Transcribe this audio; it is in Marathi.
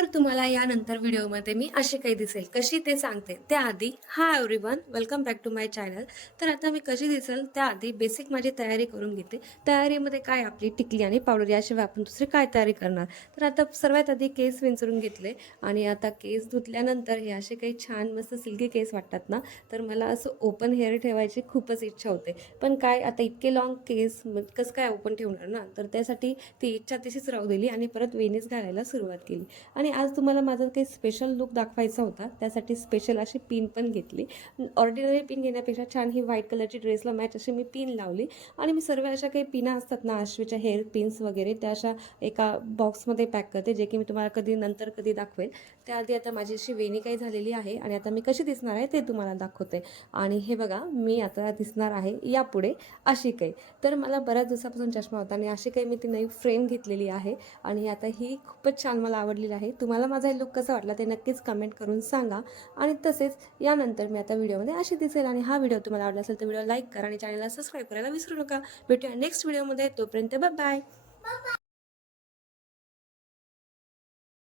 तर तुम्हाला यानंतर व्हिडिओमध्ये मी अशी काही दिसेल कशी ते सांगते. त्याआधी hi everyone, welcome back to my channel. तर आता मी कशी दिसेल त्याआधी बेसिक माझी तयारी करून घेते. तयारीमध्ये काय आपली टिकली आणि पावडर याशिवाय आपण दुसरी काय तयारी करणार. तर आता सर्वात आधी केस विंचरून घेतले आणि आता केस धुतल्यानंतर हे असे काही छान मस्त सिल्की केस वाटतात ना, तर मला असं ओपन हेअर ठेवायची खूपच इच्छा होते. पण काय आता इतके लॉंग केस कसं काय ओपन ठेवणार ना, तर त्यासाठी ती इच्छा तशीच राहू दिली आणि परत वेणीच घालायला सुरुवात केली. आणि आज तुम्हाला माझा काही स्पेशल लुक दाखवायचा होता, त्यासाठी स्पेशल अशी पिन पण घेतली. ऑर्डिनरी पिन घेण्यापेक्षा छान ही व्हाईट कलरची ड्रेसला मॅच अशी मी पिन लावली आणि मी सर्व अशा काही पिना असतात ना, अश्वीच्या हेअर पिन्स वगैरे, त्या अशा एका बॉक्समध्ये पॅक करते, जे की मी तुम्हाला कधी दाखवेल. त्याआधी आता माझी अशी वेणी काही झालेली आहे आणि आता मी कशी दिसणार आहे ते तुम्हाला दाखवते. आणि हे बघा, मी आता दिसणार आहे यापुढे अशी काही. तर मला बऱ्याच दिवसापासून चष्मा होता आणि अशी काही मी ती नवी फ्रेम घेतलेली आहे आणि आता ही खूपच छान मला आवडलेली आहे. तुम्हाला माझा लुक कसा वाटला ते नक्कीच कमेंट करून सांगा. आणि तसेच यानंतर मी आता व्हिडिओमध्ये अशी दिसेल. आणि हा व्हिडिओ तुम्हाला आवडला असेल तर व्हिडिओ लाईक करा आणि चॅनलला सबस्क्राईब करायला विसरू नका. भेटूया नेक्स्ट व्हिडिओमध्ये. तोपर्यंत बाय बाय.